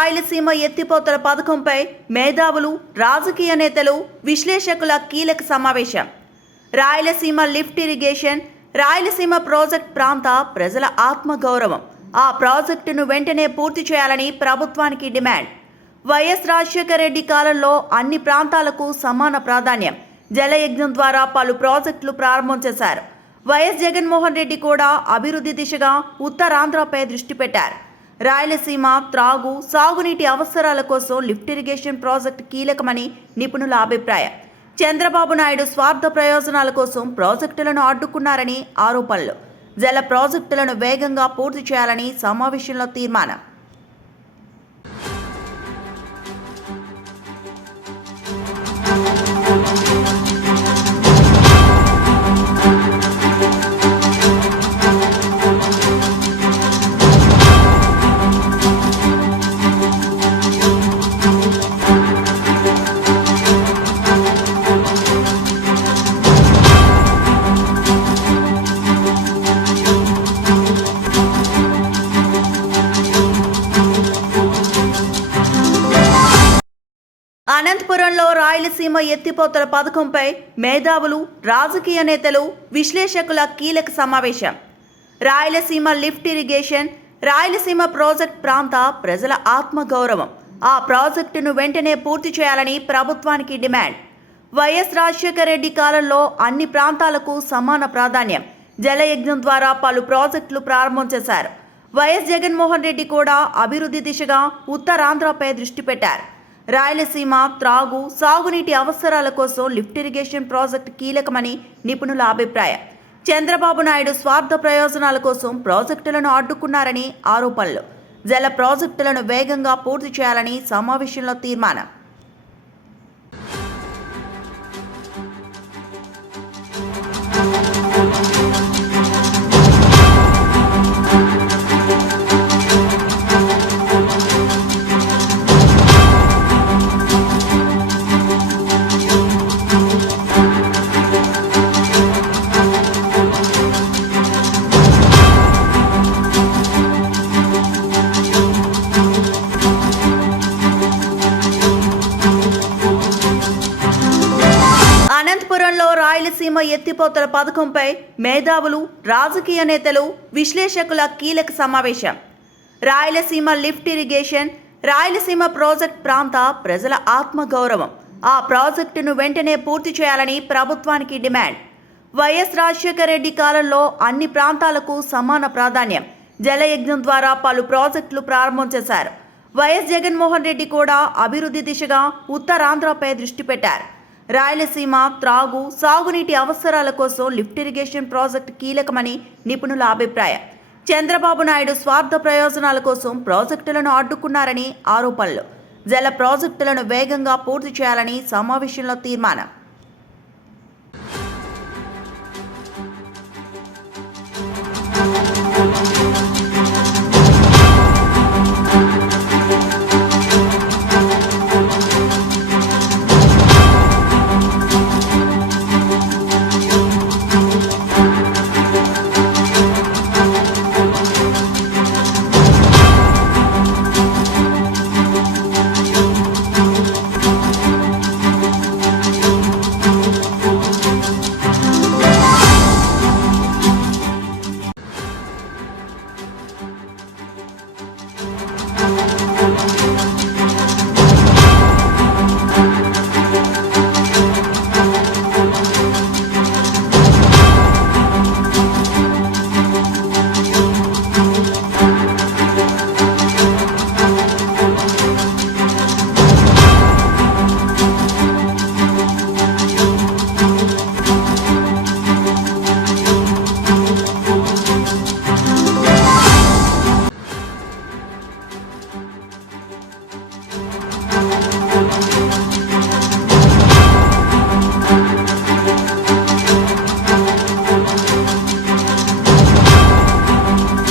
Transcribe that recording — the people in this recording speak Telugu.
రాయలసీమ ఎత్తిపోతల పథకంపై మేధావులు, రాజకీయ నేతలు, విశ్లేషకుల కీలక సమావేశం. Rayalaseema lift irrigation, Rayalaseema project ప్రాంత ప్రజల ఆత్మగౌరవం. ఆ ప్రాజెక్టును వెంటనే పూర్తి చేయాలని ప్రభుత్వానికి డిమాండ్. వైఎస్ రాజశేఖర రెడ్డి కాలంలో అన్ని ప్రాంతాలకు సమాన ప్రాధాన్యం. జలయజ్ఞం ద్వారా పలు ప్రాజెక్టులు ప్రారంభం చేశారు. వైఎస్ జగన్మోహన్ రెడ్డి కూడా అభివృద్ధి దిశగా ఉత్తరాంధ్రపై దృష్టి పెట్టారు. రాయలసీమ త్రాగు, సాగునీటి అవసరాల కోసం లిఫ్ట్ ఇరిగేషన్ ప్రాజెక్టు కీలకమని నిపుణుల అభిప్రాయం. చంద్రబాబు నాయుడు స్వార్థ ప్రయోజనాల కోసం ప్రాజెక్టులను అడ్డుకున్నారని ఆరోపణలు. జల ప్రాజెక్టులను వేగంగా పూర్తి చేయాలని సమావేశంలో తీర్మానం. అనంతపురంలో రాయలసీమ ఎత్తిపోతల పథకంపై మేధావులు, రాజకీయ నేతలు, విశ్లేషకుల కీలక సమావేశం. Rayalaseema lift irrigation, Rayalaseema project ప్రాంత ప్రజల ఆత్మగౌరవం. ఆ ప్రాజెక్టును వెంటనే పూర్తి చేయాలని ప్రభుత్వానికి డిమాండ్. వైఎస్ రాజశేఖర రెడ్డి కాలంలో అన్ని ప్రాంతాలకు సమాన ప్రాధాన్యం. జలయజ్ఞం ద్వారా పలు ప్రాజెక్టులు ప్రారంభం చేశారు. వైఎస్ జగన్మోహన్ రెడ్డి కూడా అభివృద్ధి దిశగా ఉత్తరాంధ్రపై దృష్టి పెట్టారు. రాయలసీమ త్రాగు, సాగునీటి అవసరాల కోసం లిఫ్ట్ ఇరిగేషన్ ప్రాజెక్టు కీలకమని నిపుణుల అభిప్రాయం. చంద్రబాబు నాయుడు స్వార్థ ప్రయోజనాల కోసం ప్రాజెక్టులను అడ్డుకున్నారని ఆరోపణలు. జల ప్రాజెక్టులను వేగంగా పూర్తి చేయాలని సమావేశంలో తీర్మానం. అనంతపురంలో రాయలసీమ ఎత్తిపోతల పథకంపై మేధావులు, రాజకీయ నేతలు, విశ్లేషకుల కీలక సమావేశం. Rayalaseema lift irrigation, Rayalaseema project ప్రాంత ప్రజల ఆత్మగౌరవం. ఆ ప్రాజెక్టును వెంటనే పూర్తి చేయాలని ప్రభుత్వానికి డిమాండ్. వైఎస్ రాజశేఖర రెడ్డి కాలంలో అన్ని ప్రాంతాలకు సమాన ప్రాధాన్యం. జలయజ్ఞం ద్వారా పలు ప్రాజెక్టులు ప్రారంభం చేశారు. వైఎస్ జగన్మోహన్ రెడ్డి కూడా అభివృద్ధి దిశగా ఉత్తరాంధ్రపై దృష్టి పెట్టారు. రాయలసీమ త్రాగు, సాగునీటి అవసరాల కోసం లిఫ్ట్ ఇరిగేషన్ ప్రాజెక్టు కీలకమని నిపుణుల అభిప్రాయం. చంద్రబాబు నాయుడు స్వార్థ ప్రయోజనాల కోసం ప్రాజెక్టులను అడ్డుకున్నారని ఆరోపణలు. జల ప్రాజెక్టులను వేగంగా పూర్తి చేయాలని సమావేశంలో తీర్మానం.